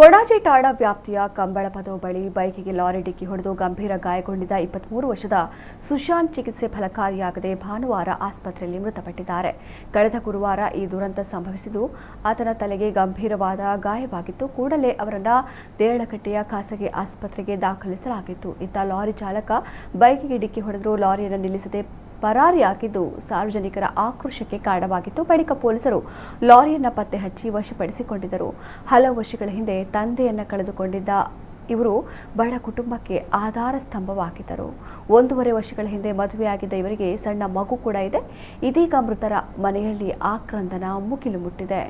ಕೊಡಾಜೆ ಠಾಣಾ ವ್ಯಾಪ್ತಿಯ ಬಳಪದವ ಬಳಿ ಬೈಕಿಗೆ ಲಾರಿ ಡಿಕ್ಕಿ ಹೊಡೆದು ಗಂಭೀರ ಗಾಯಗೊಂಡಿದ್ದ 23 ವರ್ಷದ ಸುಶಾಂತ್ ಚಿಕಿತ್ಸೆ ಫಲಕಾರಿಯಾಗದೆ ಭಾನುವಾರ ಆಸ್ಪತ್ರೆಯಲ್ಲಿ ಮೃತಪಟ್ಟಿದ್ದಾರೆ. ಕಳೆದ ಗುರುವಾರ ಈ ದುರಂತ ಸಂಭವಿಸಿದ್ದು ಆತನ ತಲೆಗೆ ಗಂಭೀರವಾದ ಗಾಯವಾಗಿತ್ತು. ಕೂಡಲೇ ಅವರನ್ನು ದೇರಳಕಟ್ಟೆಯ ಖಾಸಗಿ ಆಸ್ಪತ್ರೆಗೆ ದಾಖಲಿಸಲಾಗಿತ್ತು. ಇತ್ತ ಲಾರಿ ಚಾಲಕ ಬೈಕಿಗೆ ಡಿಕ್ಕಿ ಹೊಡೆದು ಲಾರಿಯನ್ನು ನಿಲ್ಲಿಸದೆ ಪರಾರಿಯಾಗಿದ್ದು ಸಾರ್ವಜನಿಕರ ಆಕ್ರೋಶಕ್ಕೆ ಕಾರಣವಾಗಿತ್ತು. ಬಳಿಕ ಪೊಲೀಸರು ಲಾರಿಯನ್ನು ಪತ್ತೆ ಹಚ್ಚಿ ವಶಪಡಿಸಿಕೊಂಡಿದ್ದರು. ಹಲವು ವರ್ಷಗಳ ಹಿಂದೆ ತಂದೆಯನ್ನು ಕಳೆದುಕೊಂಡಿದ್ದ ಇವರು ಬಡ ಕುಟುಂಬಕ್ಕೆ ಆಧಾರ ಸ್ತಂಭವಾಗಿದ್ದರು. 1.5 ವರ್ಷಗಳ ಹಿಂದೆ ಮದುವೆಯಾಗಿದ್ದ ಇವರಿಗೆ ಸಣ್ಣ ಮಗು ಕೂಡ ಇದೆ. ಇದೀಗ ಮೃತರ ಮನೆಯಲ್ಲಿ ಆಕ್ರಂದನ ಮುಗಿಲು ಮುಟ್ಟಿದೆ.